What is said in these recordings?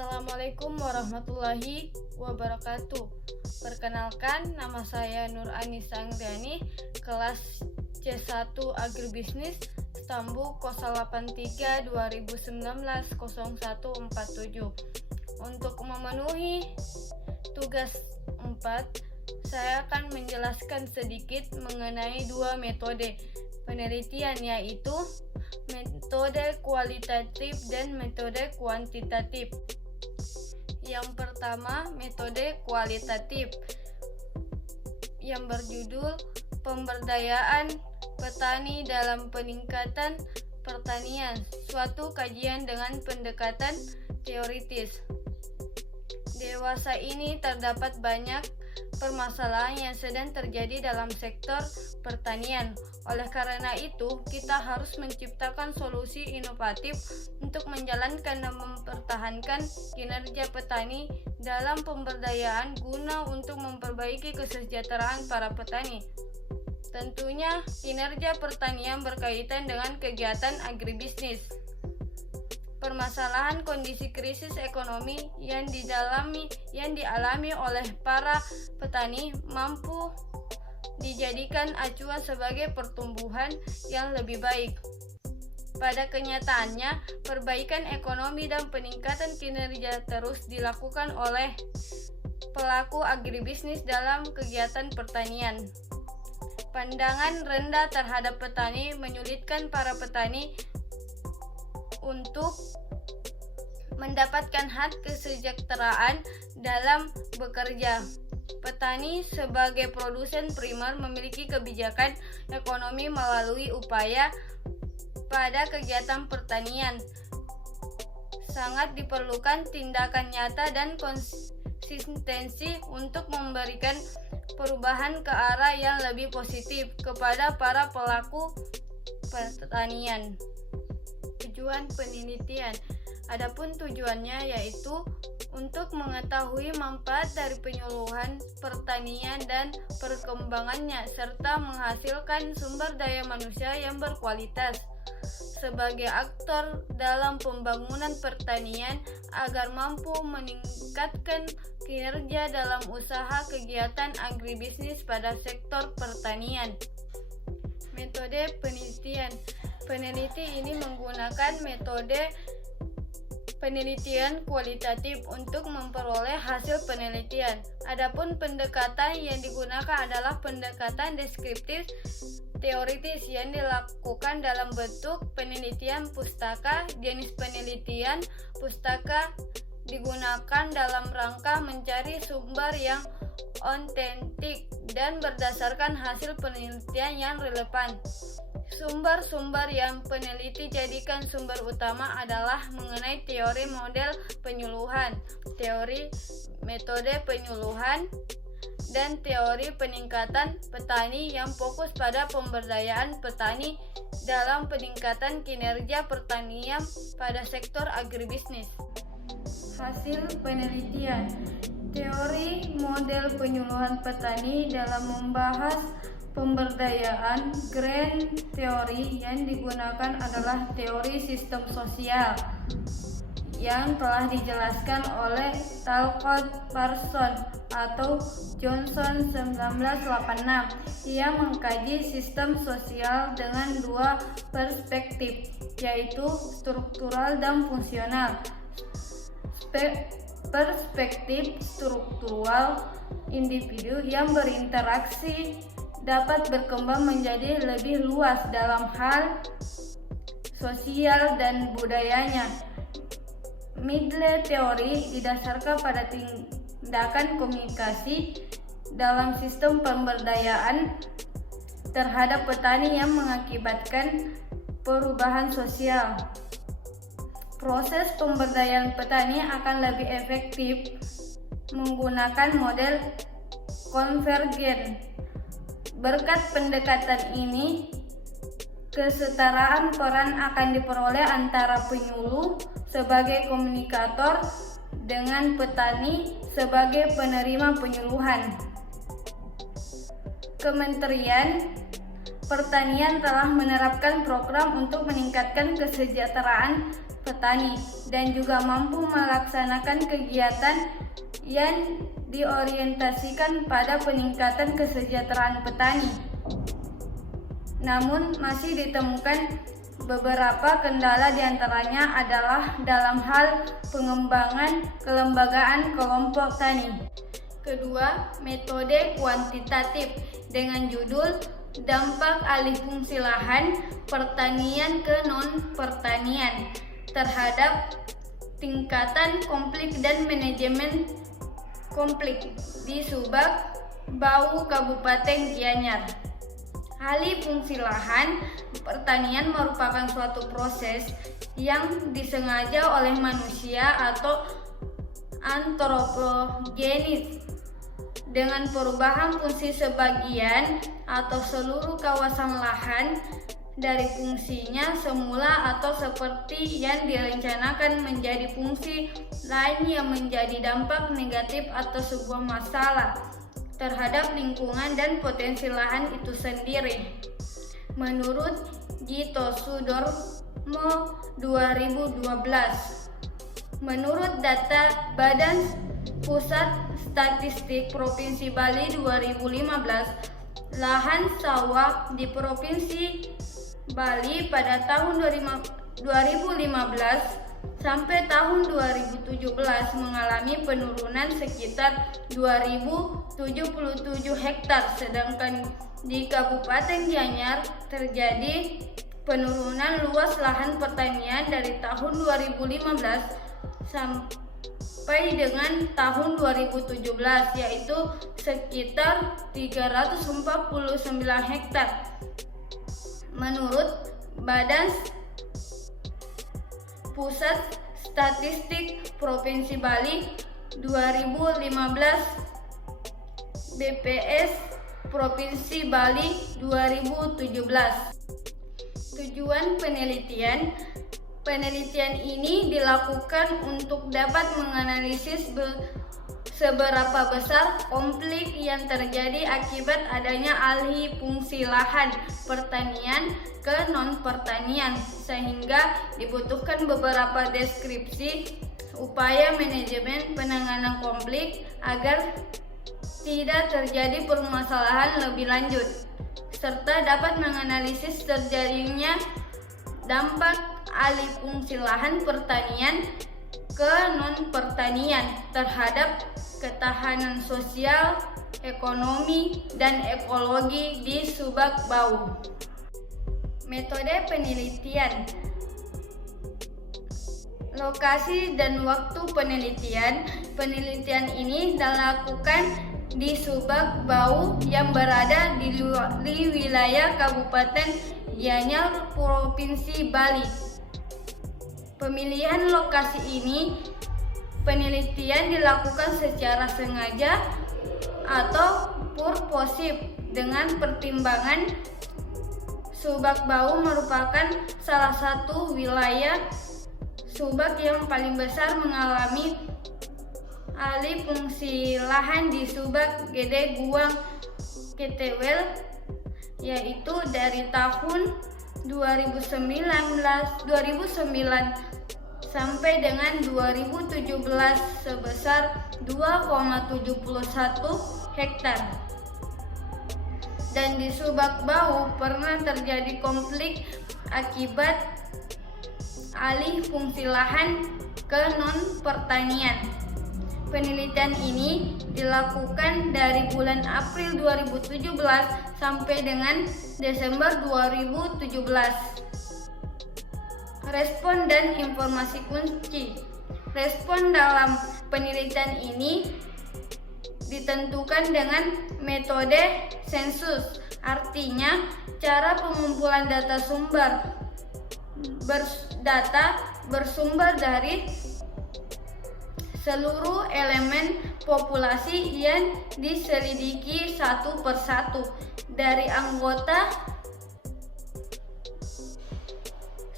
Assalamualaikum warahmatullahi wabarakatuh. Perkenalkan, nama saya Nur Anissa Angriani, kelas C1 Agribisnis, Stambu 083 2019 0147. Untuk memenuhi tugas 4, saya akan menjelaskan sedikit mengenai dua metode penelitian, yaitu metode kualitatif dan metode kuantitatif. Yang pertama, metode kualitatif yang berjudul Pemberdayaan Petani dalam Peningkatan Pertanian, suatu kajian dengan pendekatan teoritis. Dewasa ini terdapat banyak permasalahan yang sedang terjadi dalam sektor pertanian. Oleh karena itu, kita harus menciptakan solusi inovatif untuk menjalankan dan mempertahankan kinerja petani dalam pemberdayaan guna untuk memperbaiki kesejahteraan para petani. Tentunya, kinerja pertanian berkaitan dengan kegiatan agribisnis. Permasalahan kondisi krisis ekonomi yang dialami oleh para petani mampu dijadikan acuan sebagai pertumbuhan yang lebih baik. Pada kenyataannya, perbaikan ekonomi dan peningkatan kinerja terus dilakukan oleh pelaku agribisnis dalam kegiatan pertanian. Pandangan rendah terhadap petani menyulitkan para petani untuk mendapatkan hak kesejahteraan dalam bekerja. Petani sebagai produsen primer memiliki kebijakan ekonomi melalui upaya pada kegiatan pertanian. Sangat diperlukan tindakan nyata dan konsistensi untuk memberikan perubahan ke arah yang lebih positif kepada para pelaku pertanian. Tujuan penelitian. Adapun tujuannya yaitu untuk mengetahui manfaat dari penyuluhan pertanian dan perkembangannya, serta menghasilkan sumber daya manusia yang berkualitas sebagai aktor dalam pembangunan pertanian agar mampu meningkatkan kinerja dalam usaha kegiatan agribisnis pada sektor pertanian. Metode penelitian. Peneliti ini menggunakan metode penelitian kualitatif untuk memperoleh hasil penelitian. Adapun pendekatan yang digunakan adalah pendekatan deskriptif teoritis yang dilakukan dalam bentuk penelitian pustaka. Jenis penelitian pustaka digunakan dalam rangka mencari sumber yang otentik dan berdasarkan hasil penelitian yang relevan. Sumber-sumber yang peneliti jadikan sumber utama adalah mengenai teori model penyuluhan, teori metode penyuluhan, dan teori peningkatan petani yang fokus pada pemberdayaan petani dalam peningkatan kinerja pertanian pada sektor agribisnis. Hasil penelitian. Teori model penyuluhan petani dalam membahas pemberdayaan. Grand teori yang digunakan adalah teori sistem sosial yang telah dijelaskan oleh Talcott Parsons atau Johnson 1986. Ia mengkaji sistem sosial dengan dua perspektif, yaitu struktural dan fungsional. Perspektif struktural, individu yang berinteraksi dapat berkembang menjadi lebih luas dalam hal sosial dan budayanya. Middle teori didasarkan pada tindakan komunikasi dalam sistem pemberdayaan terhadap petani yang mengakibatkan perubahan sosial. Proses pemberdayaan petani akan lebih efektif menggunakan model konvergen. Berkat pendekatan ini, kesetaraan peran akan diperoleh antara penyuluh sebagai komunikator dengan petani sebagai penerima penyuluhan. Kementerian Pertanian telah menerapkan program untuk meningkatkan kesejahteraan petani dan juga mampu melaksanakan kegiatan yang diorientasikan pada peningkatan kesejahteraan petani. Namun masih ditemukan beberapa kendala, diantaranya adalah dalam hal pengembangan kelembagaan kelompok tani. Kedua, metode kuantitatif dengan judul Dampak Alih Fungsi Lahan Pertanian ke Non-Pertanian terhadap tingkatan konflik dan manajemen konflik di Subak Bau Kabupaten Gianyar. Alih fungsi lahan pertanian merupakan suatu proses yang disengaja oleh manusia atau antropogenis dengan perubahan fungsi sebagian atau seluruh kawasan lahan dari fungsinya semula atau seperti yang direncanakan menjadi fungsi lain yang menjadi dampak negatif atau sebuah masalah terhadap lingkungan dan potensi lahan itu sendiri. Menurut Gito Sudormo 2012, menurut data Badan Pusat Statistik Provinsi Bali 2015, lahan sawah di Provinsi Bali pada tahun 2015 sampai tahun 2017 mengalami penurunan sekitar 2077 hektar, sedangkan di Kabupaten Gianyar terjadi penurunan luas lahan pertanian dari tahun 2015 sampai dengan tahun 2017, yaitu sekitar 349 hektar. Menurut Badan Pusat Statistik Provinsi Bali 2015, BPS Provinsi Bali 2017. Tujuan penelitian ini dilakukan untuk dapat menganalisis seberapa besar konflik yang terjadi akibat adanya alih fungsi lahan pertanian ke non-pertanian, sehingga dibutuhkan beberapa deskripsi upaya manajemen penanganan konflik agar tidak terjadi permasalahan lebih lanjut, serta dapat menganalisis terjadinya dampak alih fungsi lahan pertanian ke non-pertanian terhadap ketahanan sosial, ekonomi, dan ekologi di Subak Bau. Metode penelitian, lokasi dan waktu penelitian. Penelitian ini dilakukan di Subak Bau yang berada di wilayah Kabupaten Gianyar, Provinsi Bali. Pemilihan lokasi ini penelitian dilakukan secara sengaja atau purposif dengan pertimbangan Subak Bau merupakan salah satu wilayah Subak yang paling besar mengalami alih fungsi lahan di Subak Gede Guang Ketewel, yaitu dari tahun 2009 sampai dengan 2017 sebesar 2,71 hektar. Dan di Subak Bau pernah terjadi konflik akibat alih fungsi lahan ke non-pertanian. Penelitian ini dilakukan dari bulan April 2017 sampai dengan Desember 2017. Respon dan informasi kunci. Respon dalam penelitian ini ditentukan dengan metode sensus, artinya cara pengumpulan data bersumber dari seluruh elemen populasi yang diselidiki satu persatu dari anggota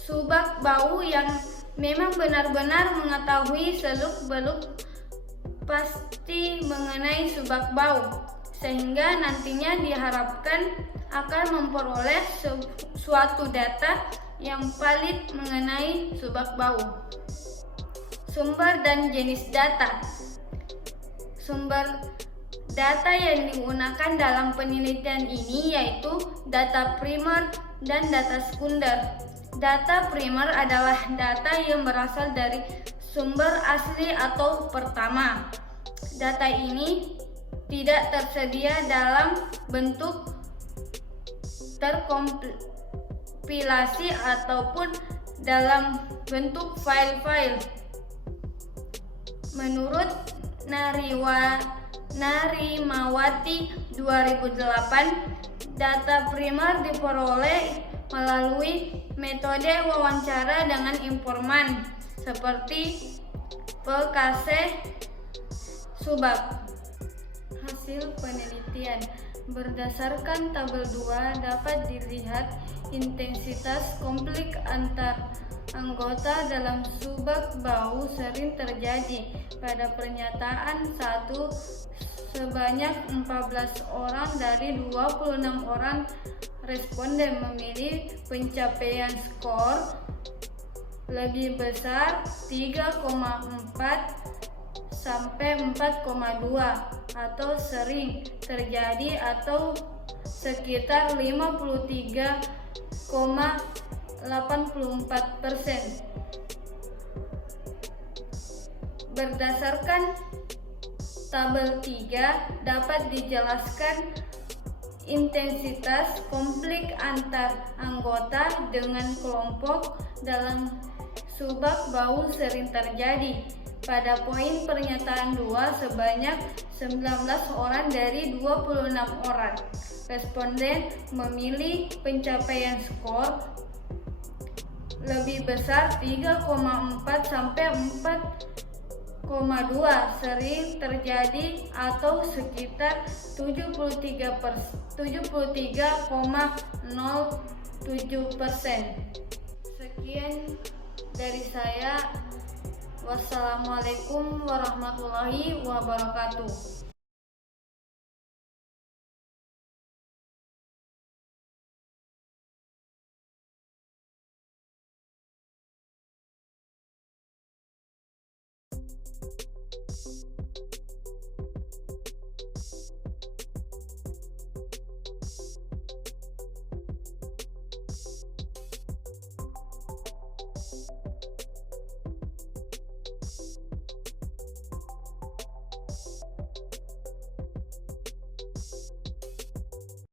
Subak Bau yang memang benar-benar mengetahui seluk-beluk pasti mengenai Subak Bau, sehingga nantinya diharapkan akan memperoleh suatu data yang valid mengenai subak bau. Sumber dan jenis data. Sumber data yang digunakan dalam penelitian ini yaitu data primer dan data sekunder. Data primer adalah data yang berasal dari sumber asli atau pertama. Data ini tidak tersedia dalam bentuk terkompilasi ataupun dalam bentuk file-file. Menurut Narimawati 2008, data primer diperoleh melalui metode wawancara dengan informan seperti pekase subak. Hasil penelitian berdasarkan tabel 2 dapat dilihat intensitas konflik antar anggota dalam subak bau sering terjadi. Pada pernyataan 1, sebanyak 14 orang dari 26 orang responden memilih pencapaian skor lebih besar 3,4 sampai 4,2 atau sering terjadi atau sekitar 53,84%. Berdasarkan tabel 3 dapat dijelaskan intensitas konflik antar anggota dengan kelompok dalam subak bau sering terjadi. Pada poin pernyataan 2, sebanyak 19 orang dari 26 orang responden memilih pencapaian skor lebih besar 3,4 sampai 4,2 sering terjadi atau sekitar 73,07%. Sekian dari saya. Wassalamualaikum warahmatullahi wabarakatuh.